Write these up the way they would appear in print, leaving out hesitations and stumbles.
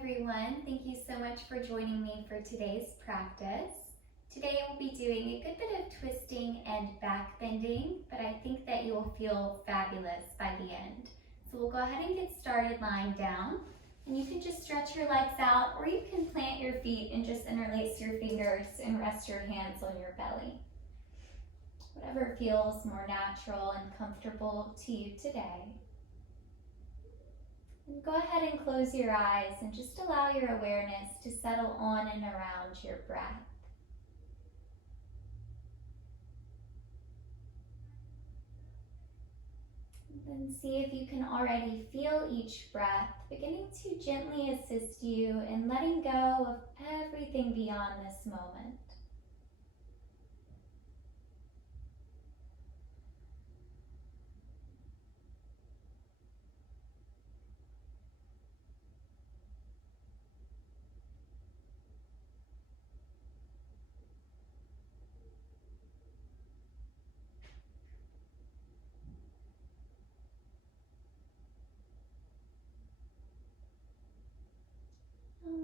everyone. Thank you so much for joining me for today's practice. Today we'll be doing a good bit of twisting and back bending, but I think that you'll feel fabulous by the end. So we'll go ahead and get started lying down. And you can just stretch your legs out, or you can plant your feet and just interlace your fingers and rest your hands on your belly. Whatever feels more natural and comfortable to you today. And go ahead and close your eyes and just allow your awareness to settle on and around your breath. And then see if you can already feel each breath beginning to gently assist you in letting go of everything beyond this moment.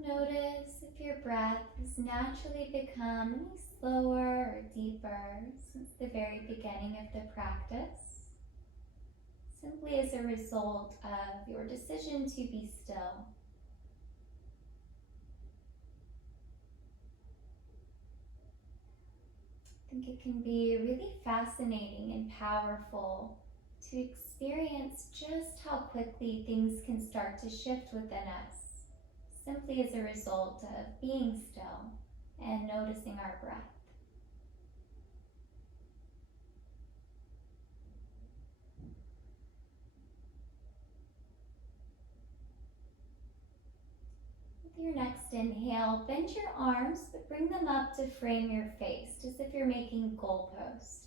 Notice if your breath has naturally become any slower or deeper since the very beginning of the practice, simply as a result of your decision to be still. I think it can be really fascinating and powerful to experience just how quickly things can start to shift within us, simply as a result of being still and noticing our breath. With your next inhale, bend your arms, but bring them up to frame your face, as if you're making goalpost.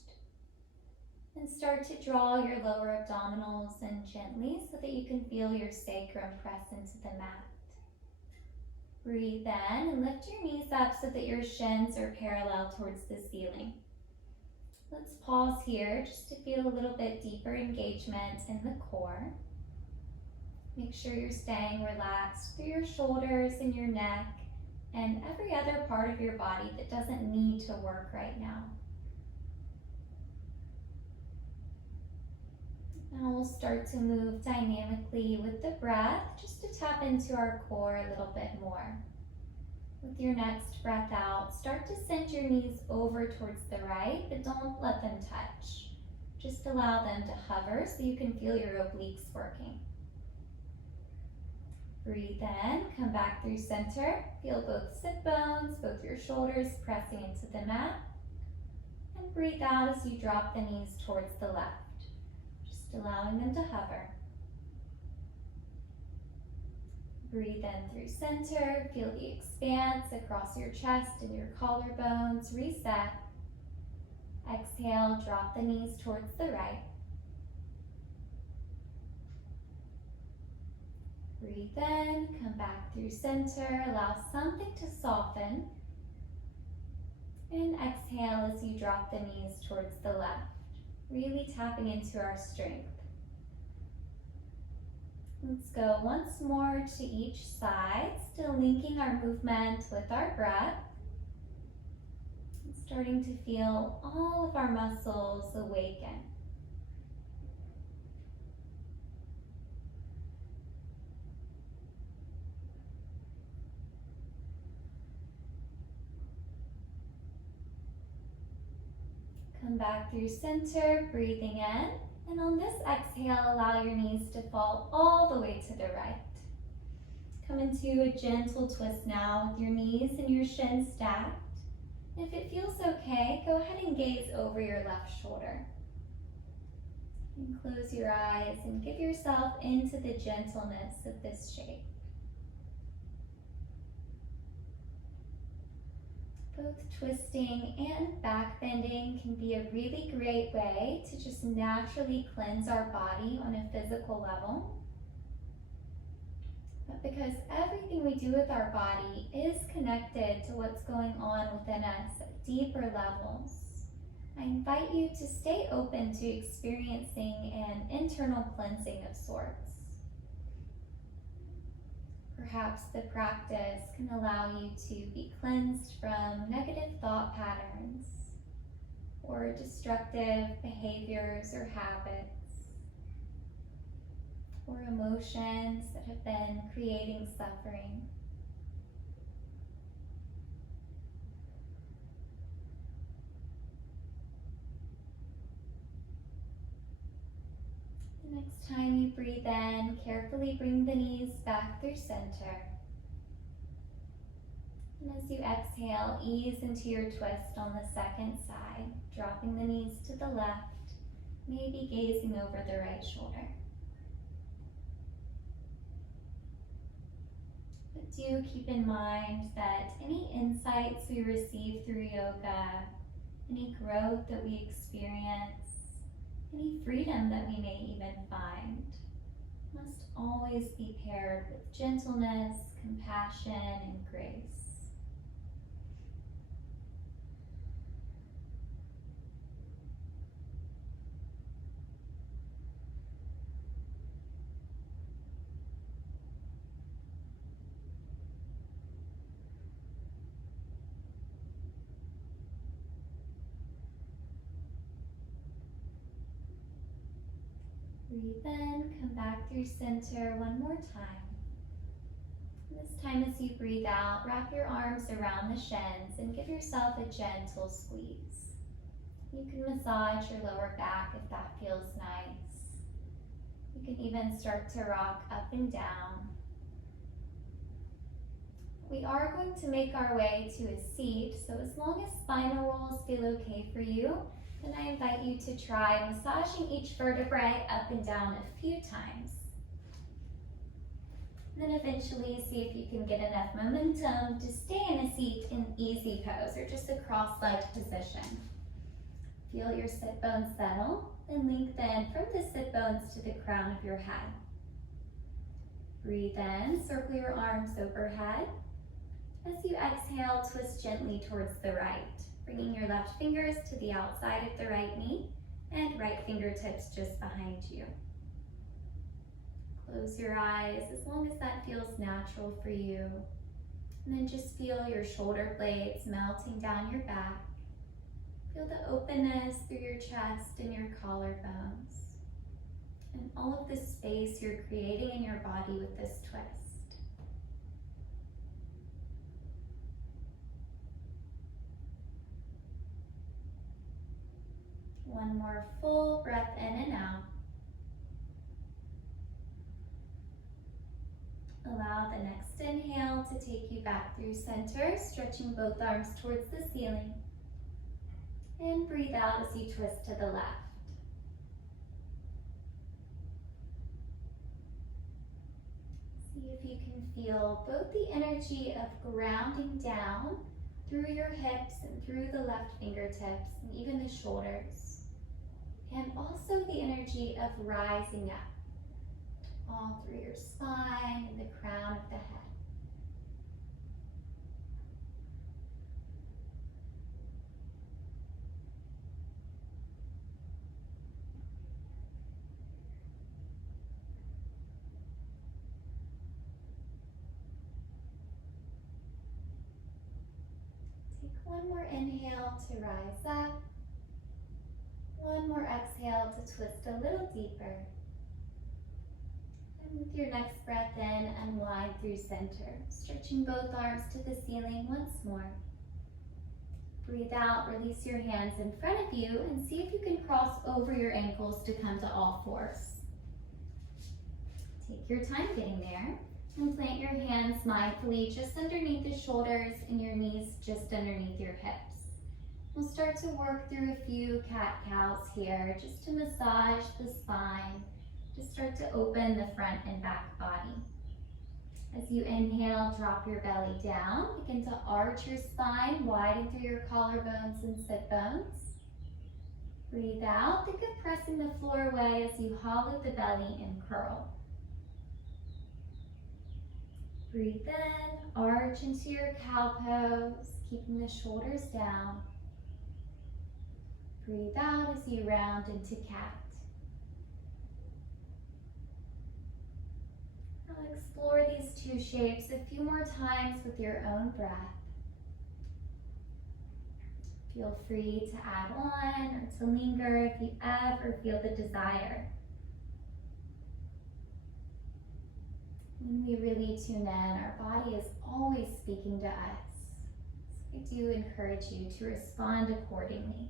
And start to draw your lower abdominals in gently so that you can feel your sacrum press into the mat. Breathe in and lift your knees up so that your shins are parallel towards the ceiling. Let's pause here just to feel a little bit deeper engagement in the core. Make sure you're staying relaxed through your shoulders and your neck and every other part of your body that doesn't need to work right now. Now we'll start to move dynamically with the breath, just to tap into our core a little bit more. With your next breath out, start to send your knees over towards the right, but don't let them touch. Just allow them to hover so you can feel your obliques working. Breathe in, come back through center. Feel both sit bones, both your shoulders pressing into the mat. And breathe out as you drop the knees towards the left, allowing them to hover. Breathe in through center, feel the expanse across your chest and your collarbones, reset. Exhale, drop the knees towards the right. Breathe in, come back through center, allow something to soften. And exhale as you drop the knees towards the left, really tapping into our strength. Let's go once more to each side, still linking our movement with our breath. And starting to feel all of our muscles awaken. Come back through center, breathing in. And on this exhale, allow your knees to fall all the way to the right. Come into a gentle twist now with your knees and your shins stacked. If it feels okay, go ahead and gaze over your left shoulder. And close your eyes and give yourself into the gentleness of this shape. Both twisting and back bending can be a really great way to just naturally cleanse our body on a physical level. But because everything we do with our body is connected to what's going on within us at deeper levels, I invite you to stay open to experiencing an internal cleansing of sorts. Perhaps the practice can allow you to be cleansed from negative thought patterns or destructive behaviors or habits or emotions that have been creating suffering. The next time you breathe in, carefully bring the knees back through center. And as you exhale, ease into your twist on the second side, dropping the knees to the left, maybe gazing over the right shoulder. But do keep in mind that any insights we receive through yoga, any growth that we experience, any freedom that we may even find, must always be paired with gentleness, compassion, and grace. Breathe in, come back through center one more time. This time as you breathe out, wrap your arms around the shins and give yourself a gentle squeeze. You can massage your lower back if that feels nice. You can even start to rock up and down. We are going to make our way to a seat, so as long as spinal rolls feel okay for you, then I invite you to try massaging each vertebrae up and down a few times. And then eventually see if you can get enough momentum to stay in a seat in easy pose or just a cross-legged position. Feel your sit bones settle and lengthen from the sit bones to the crown of your head. Breathe in, circle your arms overhead. As you exhale, twist gently towards the right, bringing your left fingers to the outside of the right knee and right fingertips just behind you. Close your eyes as long as that feels natural for you. And then just feel your shoulder blades melting down your back. Feel the openness through your chest and your collarbones. And all of the space you're creating in your body with this twist. One more full breath in and out. Allow the next inhale to take you back through center, stretching both arms towards the ceiling. And breathe out as you twist to the left. See if you can feel both the energy of grounding down through your hips and through the left fingertips and even the shoulders. And also the energy of rising up all through your spine and the crown of the head. Take one more inhale to rise up. One more exhale to twist a little deeper. And with your next breath in, unwind through center, stretching both arms to the ceiling once more. Breathe out, release your hands in front of you, and see if you can cross over your ankles to come to all fours. Take your time getting there, and plant your hands mindfully just underneath the shoulders and your knees just underneath your hips. We'll start to work through a few cat-cows here, just to massage the spine, to start to open the front and back body. As you inhale, drop your belly down. Begin to arch your spine, widen through your collarbones and sit bones. Breathe out. Think of pressing the floor away as you hollow the belly and curl. Breathe in, arch into your cow pose, keeping the shoulders down. Breathe out as you round into cat. Now explore these two shapes a few more times with your own breath. Feel free to add on or to linger if you ever feel the desire. When we really tune in, our body is always speaking to us. So I do encourage you to respond accordingly.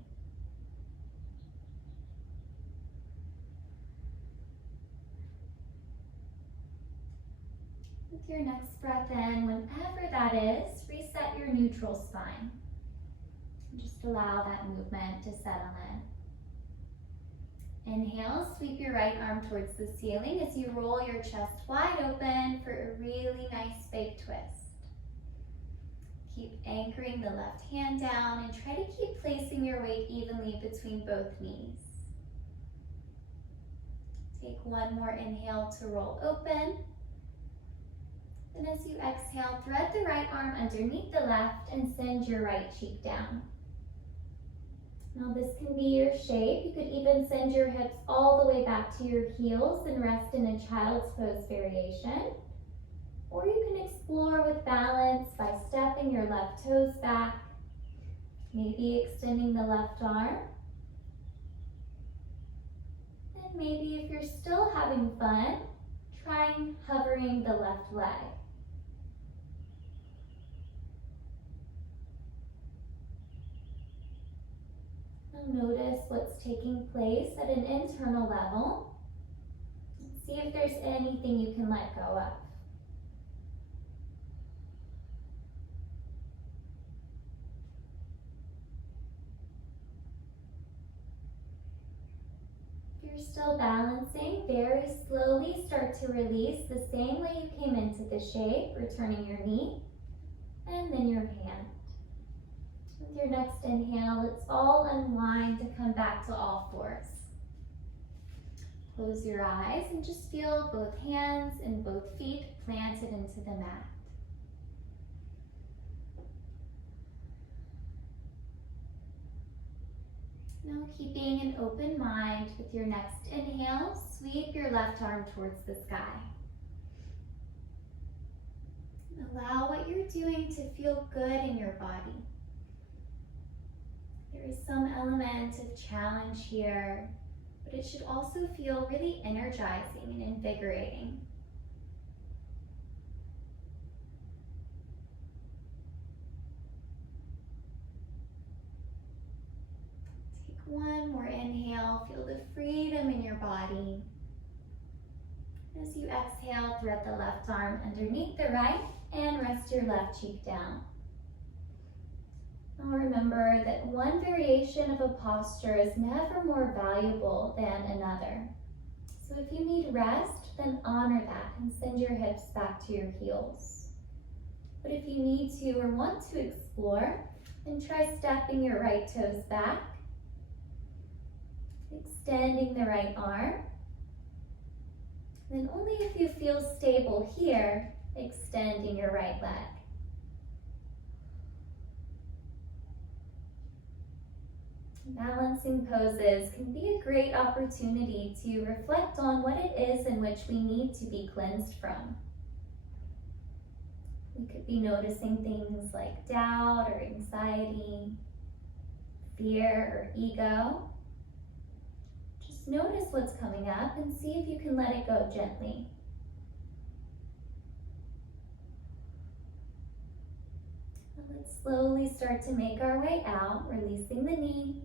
With your next breath in, whenever that is, reset your neutral spine. Just allow that movement to settle in. Inhale, sweep your right arm towards the ceiling as you roll your chest wide open for a really nice big twist. Keep anchoring the left hand down and try to keep placing your weight evenly between both knees. Take one more inhale to roll open. Then as you exhale, thread the right arm underneath the left and send your right cheek down. Now this can be your shape. You could even send your hips all the way back to your heels and rest in a child's pose variation. Or you can explore with balance by stepping your left toes back, maybe extending the left arm. And maybe if you're still having fun, trying hovering the left leg. Now notice what's taking place at an internal level. See if there's anything you can let go of. If you're still balancing, very slowly start to release the same way you came into the shape, returning your knee and then your hand. With your next inhale, let's all unwind to come back to all fours. Close your eyes and just feel both hands and both feet planted into the mat. Now keeping an open mind with your next inhale, sweep your left arm towards the sky. Allow what you're doing to feel good in your body. There is some element of challenge here, but it should also feel really energizing and invigorating. Take one more inhale, feel the freedom in your body. As you exhale, thread the left arm underneath the right and rest your left cheek down. Now remember that one variation of a posture is never more valuable than another. So if you need rest, then honor that and send your hips back to your heels. But if you need to or want to explore, then try stepping your right toes back, extending the right arm. Then only if you feel stable here, extending your right leg. Balancing poses can be a great opportunity to reflect on what it is in which we need to be cleansed from. We could be noticing things like doubt or anxiety, fear or ego. Just notice what's coming up and see if you can let it go gently. Let's slowly start to make our way out, releasing the knee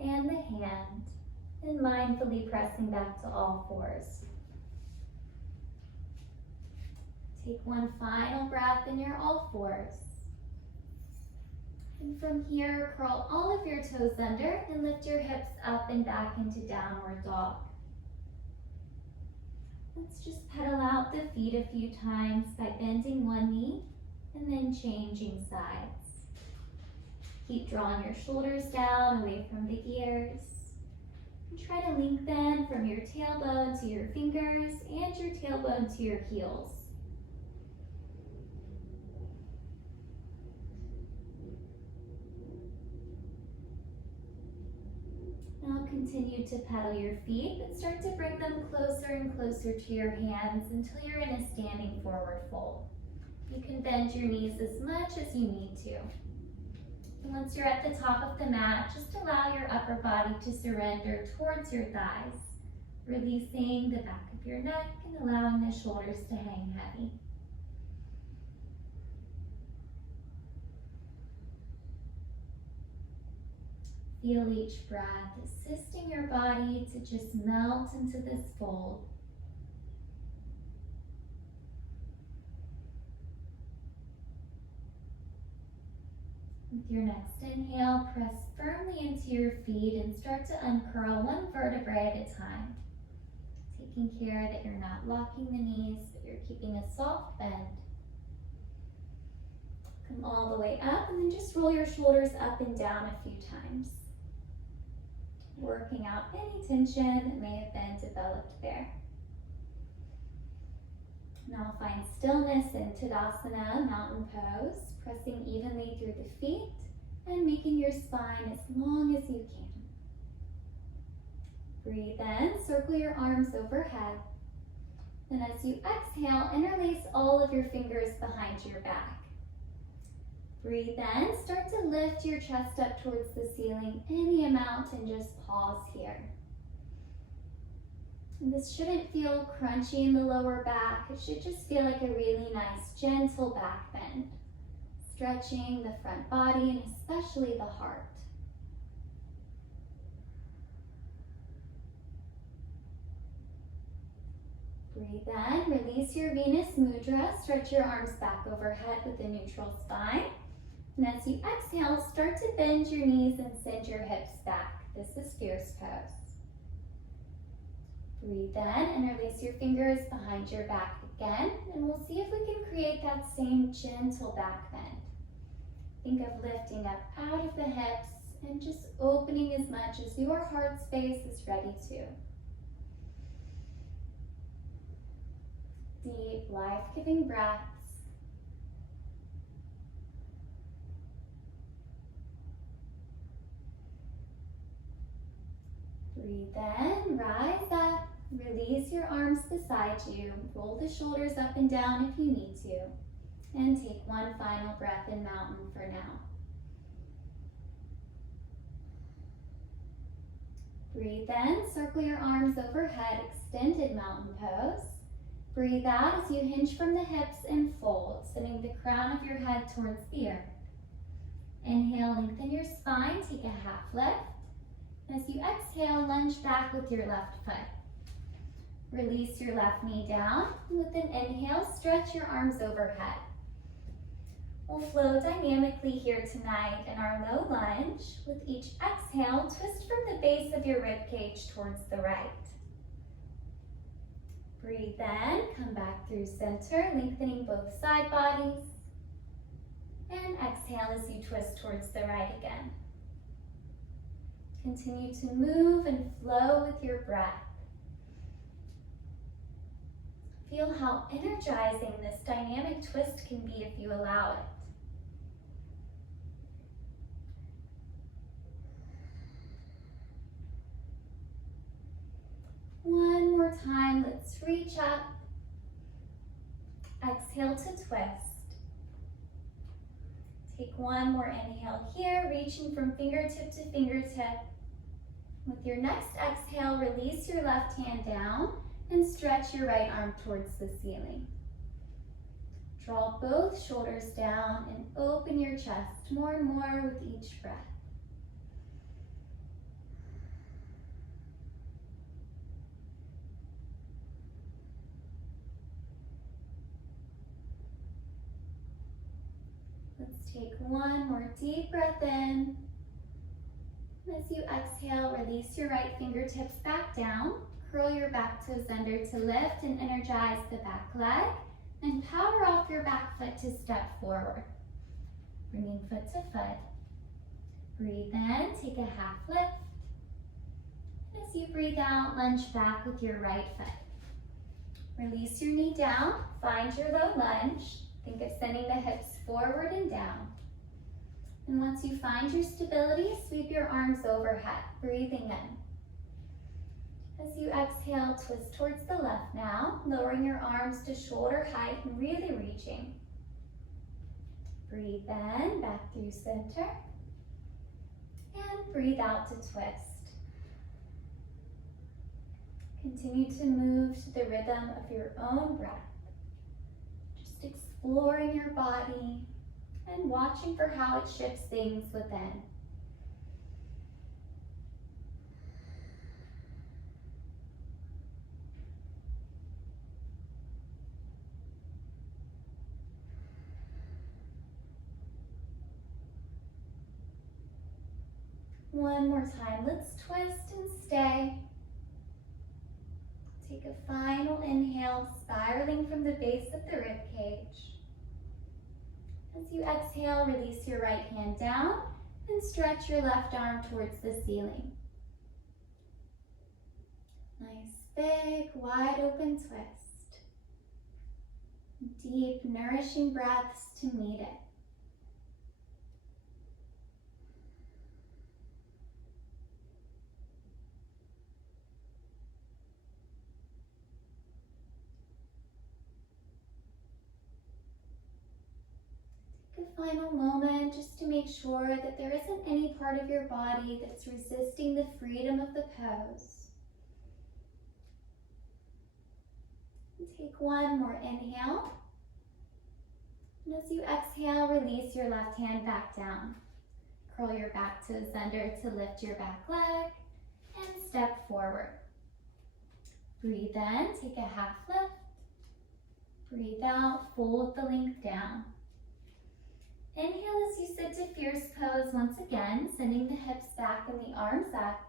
and the hand, and mindfully pressing back to all fours. Take one final breath in your all fours. And from here, curl all of your toes under and lift your hips up and back into downward dog. Let's just pedal out the feet a few times by bending one knee and then changing sides. Keep drawing your shoulders down away from the ears. And try to lengthen from your tailbone to your fingers and your tailbone to your heels. Now continue to pedal your feet, but start to bring them closer and closer to your hands until you're in a standing forward fold. You can bend your knees as much as you need to. And once you're at the top of the mat, just allow your upper body to surrender towards your thighs, releasing the back of your neck and allowing the shoulders to hang heavy. Feel each breath assisting your body to just melt into this fold. With your next inhale, press firmly into your feet and start to uncurl one vertebrae at a time. Taking care that you're not locking the knees, but you're keeping a soft bend. Come all the way up and then just roll your shoulders up and down a few times. Working out any tension that may have been developed there. Now find stillness in Tadasana, mountain pose, pressing evenly through the feet and making your spine as long as you can. Breathe in, circle your arms overhead. And as you exhale, interlace all of your fingers behind your back. Breathe in, start to lift your chest up towards the ceiling any amount and just pause here. And this shouldn't feel crunchy in the lower back. It should just feel like a really nice, gentle back bend, stretching the front body and especially the heart. Breathe in, release your Venus Mudra, stretch your arms back overhead with a neutral spine. And as you exhale, start to bend your knees and send your hips back. This is Fierce Pose. Breathe in, interlace your fingers behind your back again, and we'll see if we can create that same gentle back bend. Think of lifting up out of the hips and just opening as much as your heart space is ready to. Deep, life-giving breaths. Breathe in, rise up, release your arms beside you, roll the shoulders up and down if you need to, and take one final breath in mountain for now. Breathe in, circle your arms overhead, extended mountain pose. Breathe out as you hinge from the hips and fold, sending the crown of your head towards the earth. Inhale, lengthen your spine, take a half lift. As you exhale, lunge back with your left foot. Release your left knee down. With an inhale, stretch your arms overhead. We'll flow dynamically here tonight in our low lunge. With each exhale, twist from the base of your ribcage towards the right. Breathe in, come back through center, lengthening both side bodies. And exhale as you twist towards the right again. Continue to move and flow with your breath. Feel how energizing this dynamic twist can be if you allow it. One more time, let's reach up. Exhale to twist. Take one more inhale here, reaching from fingertip to fingertip. With your next exhale, release your left hand down and stretch your right arm towards the ceiling. Draw both shoulders down and open your chest more and more with each breath. Let's take one more deep breath in. As you exhale, release your right fingertips back down. Curl your back toes under to lift and energize the back leg. And power off your back foot to step forward. Bringing foot to foot. Breathe in, take a half lift. As you breathe out, lunge back with your right foot. Release your knee down, find your low lunge. Think of sending the hips forward and down. And once you find your stability, sweep your arms overhead, breathing in. As you exhale, twist towards the left now, lowering your arms to shoulder height and really reaching. Breathe in, back through center. And breathe out to twist. Continue to move to the rhythm of your own breath. Just exploring your body and watching for how it shifts things within. One more time, let's twist and stay. Take a final inhale, spiraling from the base of the rib cage. As you exhale, release your right hand down and stretch your left arm towards the ceiling. Nice, big, wide open twist. Deep, nourishing breaths to meet it. A final moment just to make sure that there isn't any part of your body that's resisting the freedom of the pose. And take one more inhale. And as you exhale, release your left hand back down. Curl your back toes under to lift your back leg and step forward. Breathe in, take a half lift. Breathe out, fold the length down. Inhale as you sit to fierce pose once again, sending the hips back and the arms up.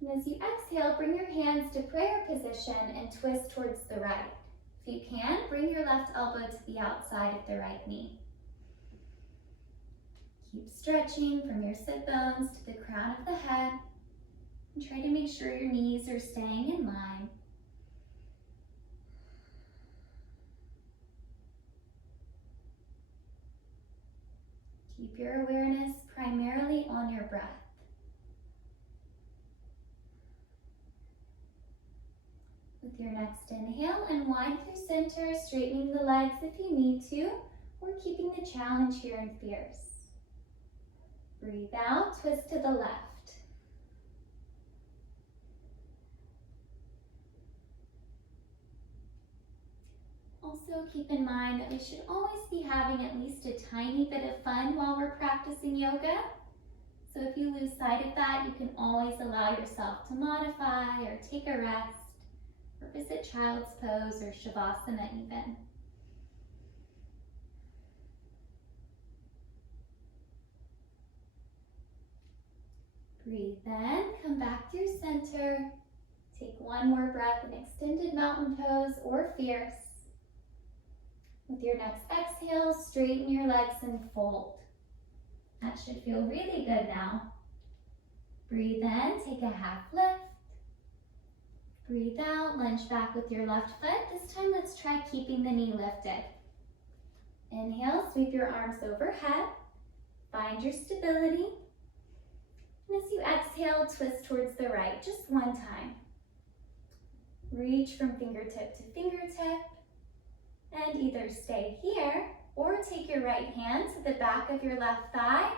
And as you exhale, bring your hands to prayer position and twist towards the right. If you can, bring your left elbow to the outside of the right knee. Keep stretching from your sit bones to the crown of the head. And try to make sure your knees are staying in line. Keep your awareness primarily on your breath. With your next inhale, unwind through center, straightening the legs if you need to, or keeping the challenge here in fierce. Breathe out, twist to the left. Also keep in mind that we should always be having at least a tiny bit of fun while we're practicing yoga. So if you lose sight of that, you can always allow yourself to modify or take a rest or visit child's pose or shavasana even. Breathe in, come back through center. Take one more breath in extended mountain pose or fierce. With your next exhale, straighten your legs and fold. That should feel really good now. Breathe in, take a half lift. Breathe out, lunge back with your left foot. This time let's try keeping the knee lifted. Inhale, sweep your arms overhead. Find your stability. And as you exhale, twist towards the right, just one time. Reach from fingertip to fingertip. And either stay here or take your right hand to the back of your left thigh,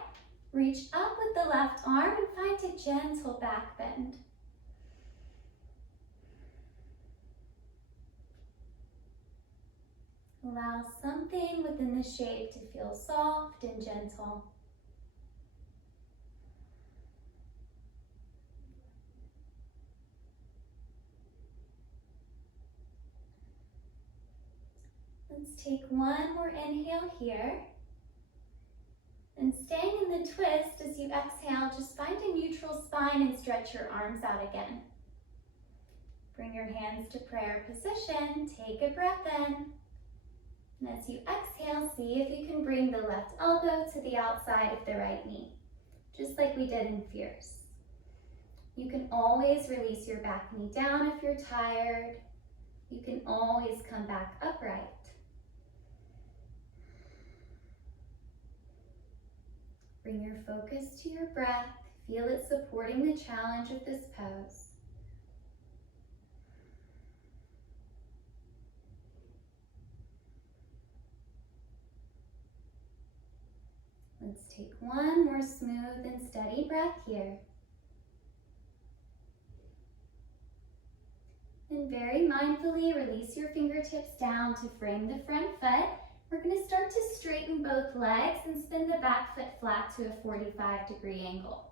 reach up with the left arm and find a gentle back bend. Allow something within the shape to feel soft and gentle. Let's take one more inhale here. And staying in the twist, as you exhale, just find a neutral spine and stretch your arms out again. Bring your hands to prayer position, take a breath in. And as you exhale, see if you can bring the left elbow to the outside of the right knee, just like we did in fierce. You can always release your back knee down if you're tired. You can always come back upright. Bring your focus to your breath. Feel it supporting the challenge of this pose. Let's take one more smooth and steady breath here. And very mindfully release your fingertips down to frame the front foot. We're going to start to straighten both legs and spin the back foot flat to a 45-degree angle.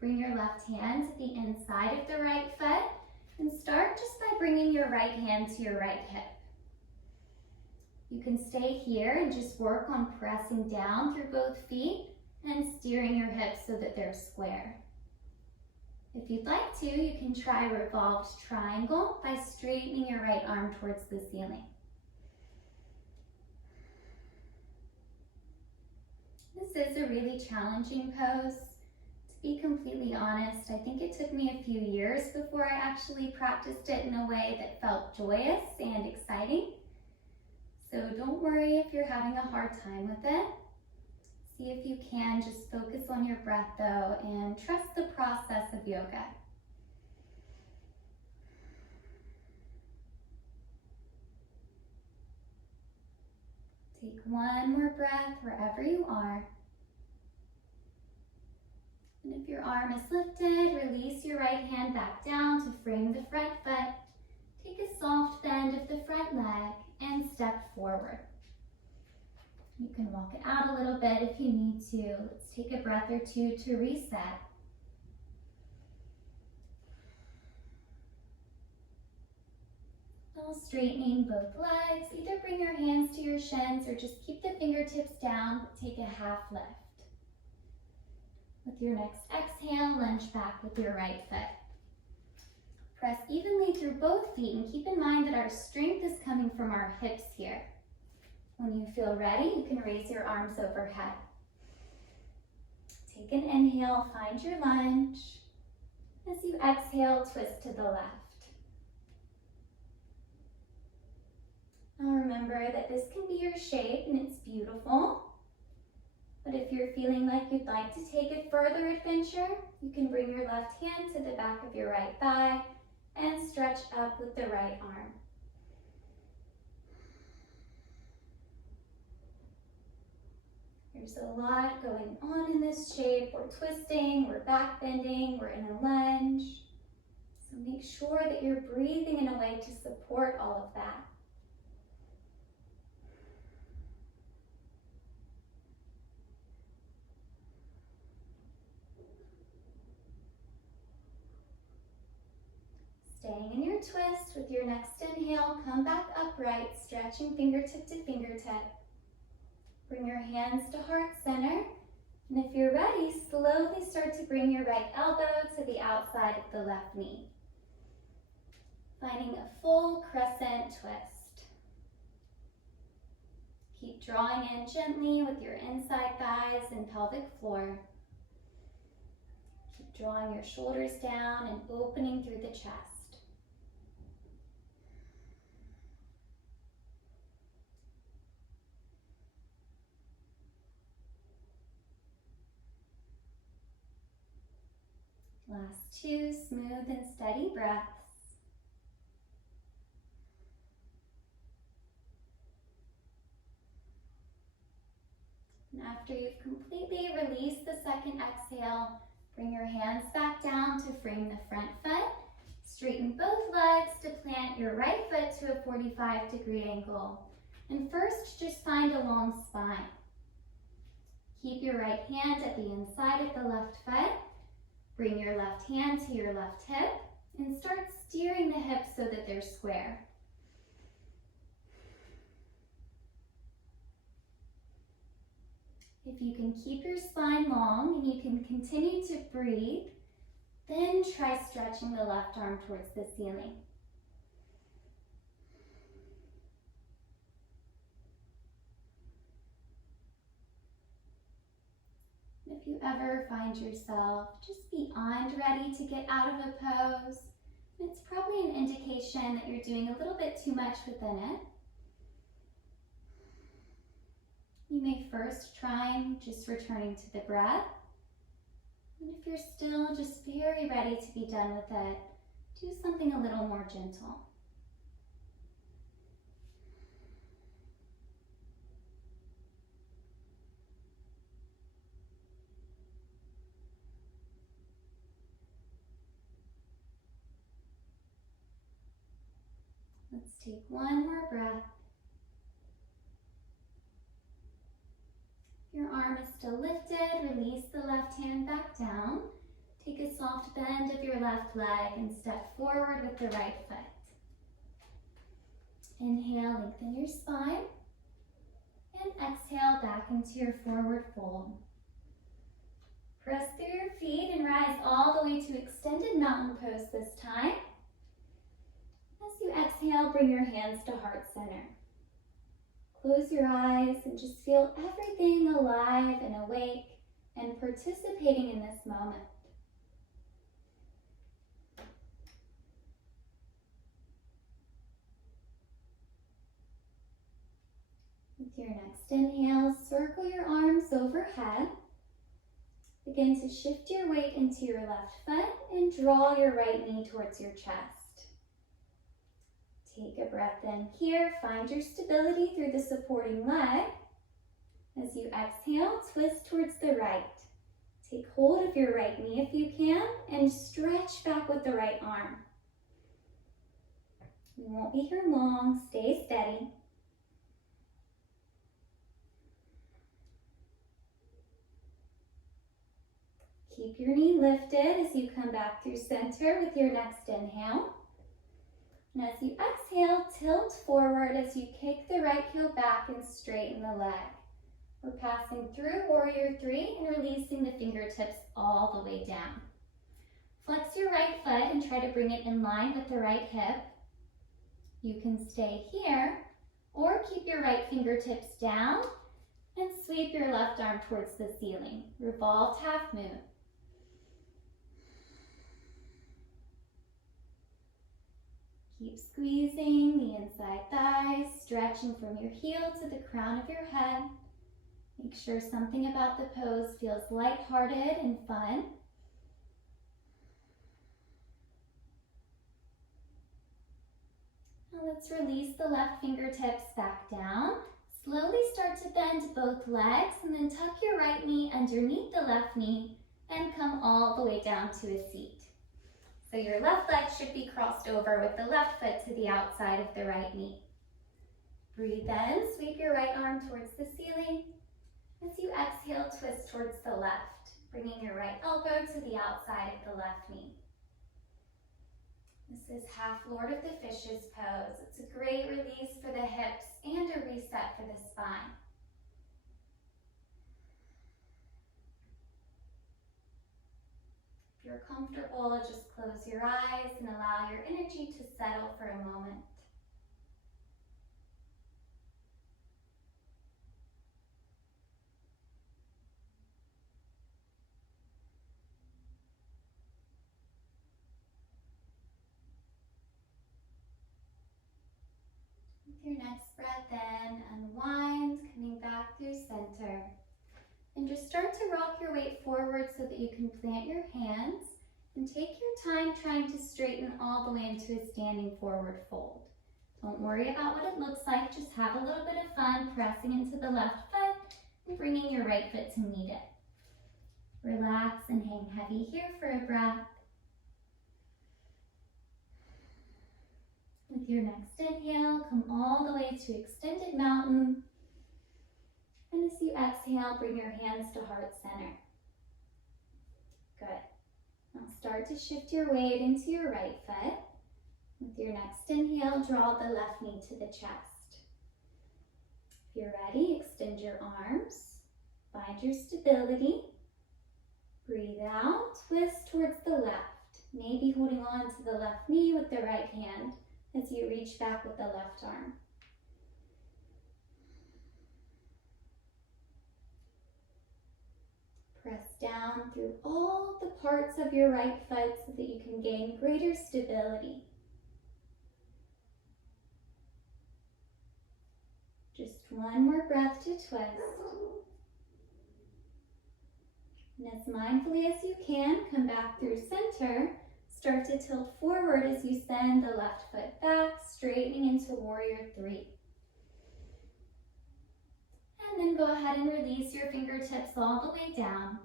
Bring your left hand to the inside of the right foot and start just by bringing your right hand to your right hip. You can stay here and just work on pressing down through both feet and steering your hips so that they're square. If you'd like to, you can try revolved triangle by straightening your right arm towards the ceiling. This is a really challenging pose. To be completely honest, I think it took me a few years before I actually practiced it in a way that felt joyous and exciting. So don't worry if you're having a hard time with it. See if you can just focus on your breath though and trust the process of yoga. Take one more breath wherever you are. And if your arm is lifted, release your right hand back down to frame the front foot. Take a soft bend of the front leg and step forward. You can walk it out a little bit if you need to. Let's take a breath or two to reset. While straightening both legs, either bring your hands to your shins or just keep the fingertips down, but take a half lift. With your next exhale, lunge back with your right foot. Press evenly through both feet and keep in mind that our strength is coming from our hips here. When you feel ready, you can raise your arms overhead. Take an inhale, find your lunge. As you exhale, twist to the left. Now remember that this can be your shape and it's beautiful. But if you're feeling like you'd like to take a further adventure, you can bring your left hand to the back of your right thigh and stretch up with the right arm. There's a lot going on in this shape. We're twisting, we're back bending, we're in a lunge. So make sure that you're breathing in a way to support all of that. Staying in your twist, with your next inhale, come back upright, stretching fingertip to fingertip. Bring your hands to heart center, and if you're ready, slowly start to bring your right elbow to the outside of the left knee. Finding a full crescent twist. Keep drawing in gently with your inside thighs and pelvic floor. Keep drawing your shoulders down and opening through the chest. Last two smooth and steady breaths. And after you've completely released the second exhale, bring your hands back down to frame the front foot. Straighten both legs to plant your right foot to a 45-degree angle. And first, just find a long spine. Keep your right hand at the inside of the left foot. Bring your left hand to your left hip and start steering the hips so that they're square. If you can keep your spine long and you can continue to breathe, then try stretching the left arm towards the ceiling. If you ever find yourself just beyond ready to get out of a pose, it's probably an indication that you're doing a little bit too much within it. You may first try just returning to the breath. And if you're still just very ready to be done with it, do something a little more gentle. take one more breath. Your arm is still lifted. Release the left hand back down. Take a soft bend of your left leg and step forward with the right foot. Inhale, lengthen your spine. And exhale back into your forward fold. Press through your feet and rise all the way to extended mountain pose this time. As you exhale, bring your hands to heart center. Close your eyes and just feel everything alive and awake and participating in this moment. With your next inhale, circle your arms overhead. Begin to shift your weight into your left foot and draw your right knee towards your chest. Take a breath in here. Find your stability through the supporting leg. As you exhale, twist towards the right. Take hold of your right knee if you can and stretch back with the right arm. We won't be here long. Stay steady. Keep your knee lifted as you come back through center with your next inhale. And as you exhale, tilt forward as you kick the right heel back and straighten the leg. We're passing through Warrior 3 and releasing the fingertips all the way down. Flex your right foot and try to bring it in line with the right hip. You can stay here or keep your right fingertips down and sweep your left arm towards the ceiling. Revolved half moon. Keep squeezing the inside thighs, stretching from your heel to the crown of your head. Make sure something about the pose feels lighthearted and fun. Now let's release the left fingertips back down. Slowly start to bend both legs and then tuck your right knee underneath the left knee and come all the way down to a seat. So your left leg should be crossed over with the left foot to the outside of the right knee. Breathe in, sweep your right arm towards the ceiling. As you exhale, twist towards the left, bringing your right elbow to the outside of the left knee. This is half Lord of the Fishes pose. It's a great release for the hips and a reset for the spine. If you're comfortable, just close your eyes and allow your energy to settle for a moment. With your next breath in, unwind, coming back through center. And just start to rock your weight forward so that you can plant your hands and take your time trying to straighten all the way into a standing forward fold. Don't worry about what it looks like, just have a little bit of fun pressing into the left foot and bringing your right foot to meet it. Relax and hang heavy here for a breath. With your next inhale, come all the way to extended mountain. And as you exhale, bring your hands to heart center. Good. Now start to shift your weight into your right foot. With your next inhale, draw the left knee to the chest. If you're ready, extend your arms. Find your stability. Breathe out, twist towards the left. Maybe holding on to the left knee with the right hand as you reach back with the left arm. Press down through all the parts of your right foot so that you can gain greater stability. Just one more breath to twist. And as mindfully as you can, come back through center. Start to tilt forward as you send the left foot back, straightening into Warrior 3. And then go ahead and release your fingertips all the way down.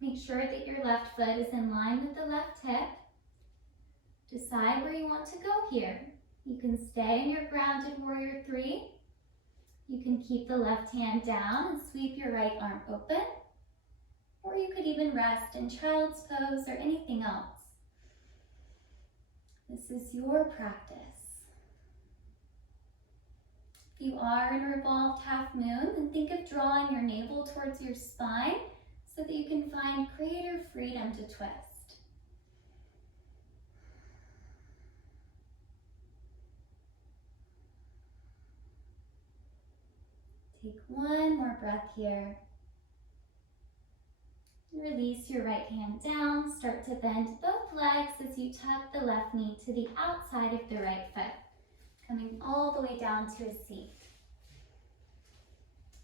Make sure that your left foot is in line with the left hip. Decide where you want to go here. You can stay in your grounded warrior 3. You can keep the left hand down and sweep your right arm open. Or you could even rest in child's pose or anything else. This is your practice. If you are in a revolved half moon, then think of drawing your navel towards your spine so that you can find greater freedom to twist. Take one more breath here. Release your right hand down. Start to bend both legs as you tuck the left knee to the outside of the right foot, coming all the way down to a seat.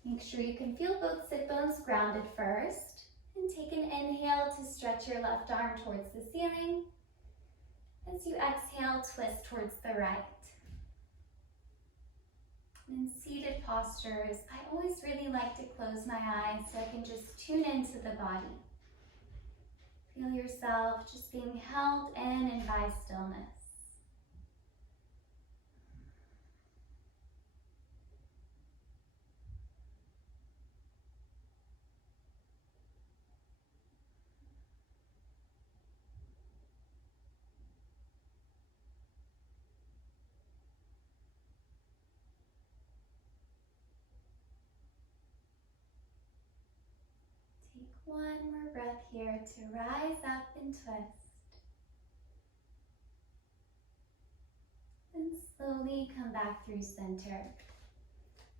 Make sure you can feel both sit bones grounded first. And take an inhale to stretch your left arm towards the ceiling. As you exhale, twist towards the right. In seated postures, I always really like to close my eyes so I can just tune into the body. Feel yourself just being held in and by stillness. Take one more breath here to rise up and twist. And slowly come back through center.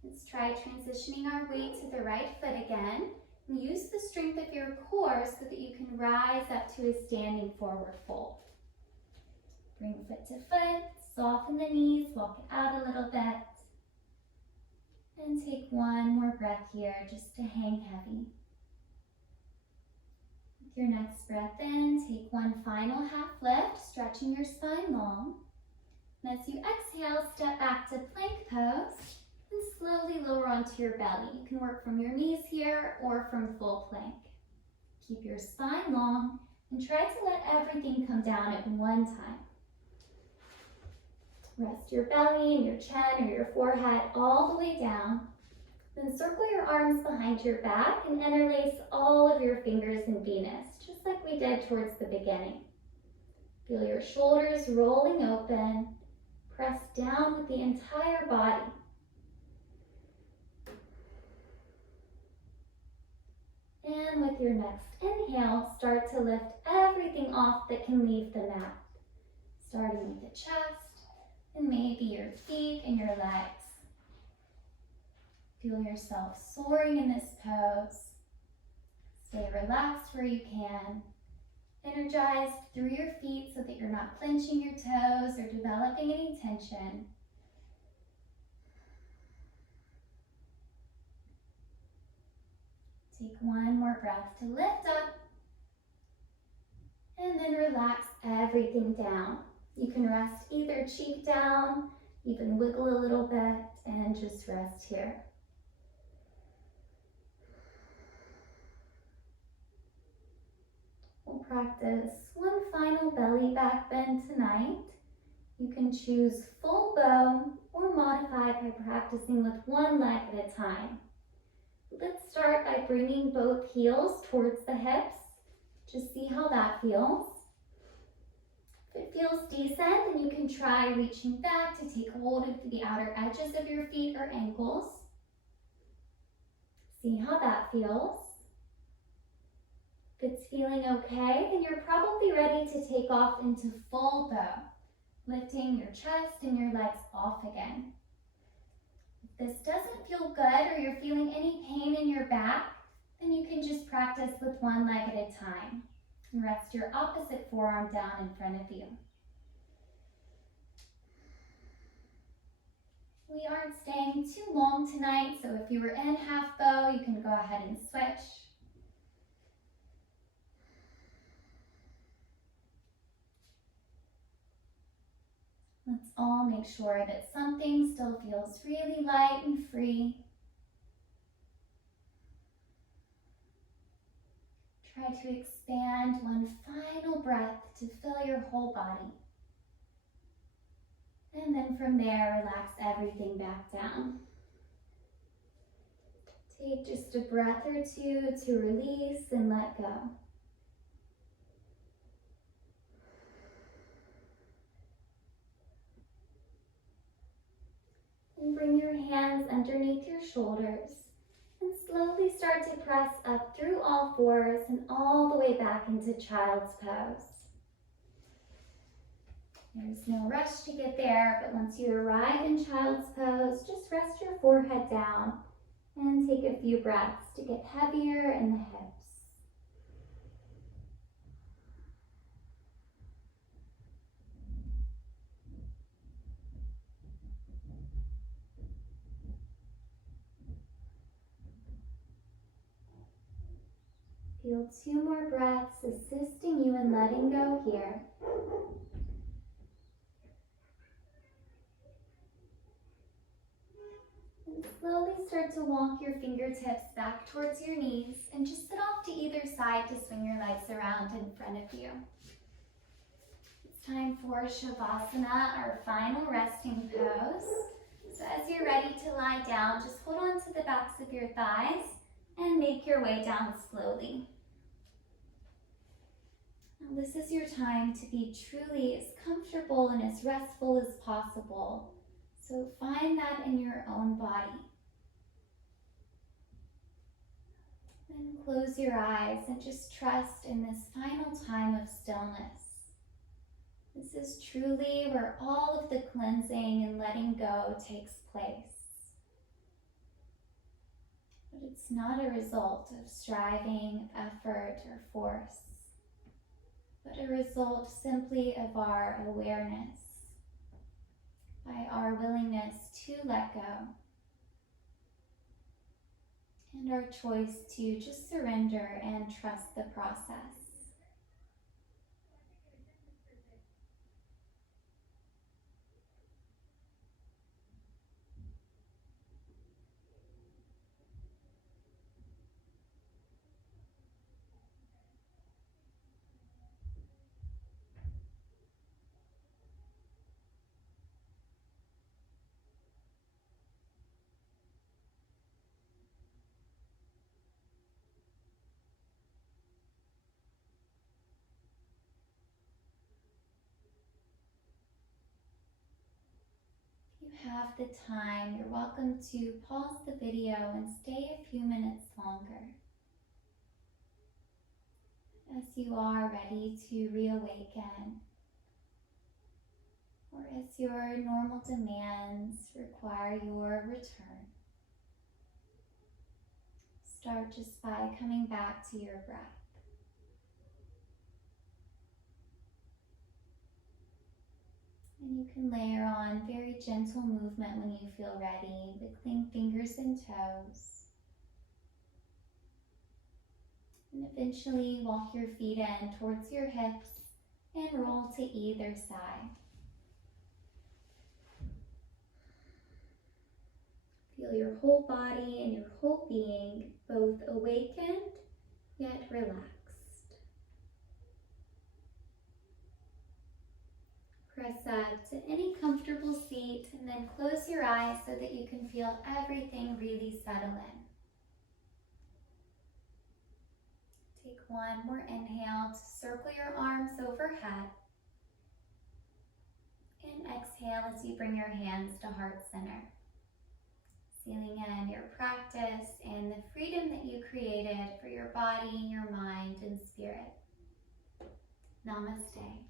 Let's try transitioning our weight to the right foot again. And use the strength of your core so that you can rise up to a standing forward fold. Bring foot to foot, soften the knees, walk it out a little bit. And take one more breath here just to hang heavy. With your next breath in, take one final half lift, stretching your spine long. And as you exhale, step back to plank pose and slowly lower onto your belly. You can work from your knees here or from full plank. Keep your spine long and try to let everything come down at one time. Rest your belly and your chin or your forehead all the way down. Then circle your arms behind your back and interlace all of your fingers in Venus, just like we did towards the beginning. Feel your shoulders rolling open. Press down with the entire body. And with your next inhale, start to lift everything off that can leave the mat. Starting with the chest, and maybe your feet and your legs. Feel yourself soaring in this pose. Stay relaxed where you can. Energized through your feet so that you're not clenching your toes or developing any tension. Take one more breath to lift up. And then relax everything down. You can rest either cheek down, even wiggle a little bit, and just rest here. We'll practice one final belly back bend tonight. You can choose full bow or modify by practicing with one leg at a time. Let's start by bringing both heels towards the hips. Just see how that feels. If it feels decent, then you can try reaching back to take hold of the outer edges of your feet or ankles. See how that feels. If it's feeling okay, then you're probably ready to take off into full bow, lifting your chest and your legs off again. If this doesn't feel good or you're feeling any pain in your back, then you can just practice with one leg at a time. And rest your opposite forearm down in front of you. We aren't staying too long tonight, so if you were in half bow, you can go ahead and switch. Let's all make sure that something still feels really light and free. Try to expand one final breath to fill your whole body. And then from there, relax everything back down. Take just a breath or two to release and let go. And bring your hands underneath your shoulders and slowly start to press up through all fours and all the way back into child's pose. There's no rush to get there, but once you arrive in child's pose, just rest your forehead down and take a few breaths to get heavier in the hips. Feel 2 more breaths assisting you in letting go here. And slowly start to walk your fingertips back towards your knees and just sit off to either side to swing your legs around in front of you. It's time for Shavasana, our final resting pose. So as you're ready to lie down, just hold on to the backs of your thighs and make your way down slowly. Now this is your time to be truly as comfortable and as restful as possible. So find that in your own body. Then close your eyes and just trust in this final time of stillness. This is truly where all of the cleansing and letting go takes place. But it's not a result of striving, effort, or force, but a result simply of our awareness, by our willingness to let go, and our choice to just surrender and trust the process. If you have the time, you're welcome to pause the video and stay a few minutes longer. As you are ready to reawaken, or as your normal demands require your return, start just by coming back to your breath. And you can layer on very gentle movement when you feel ready, wiggling fingers and toes. And eventually walk your feet in towards your hips and roll to either side. Feel your whole body and your whole being both awakened yet relaxed. Press up to any comfortable seat and then close your eyes so that you can feel everything really settle in. Take one more inhale to circle your arms overhead. And exhale as you bring your hands to heart center. Sealing in your practice and the freedom that you created for your body, your mind, and spirit. Namaste.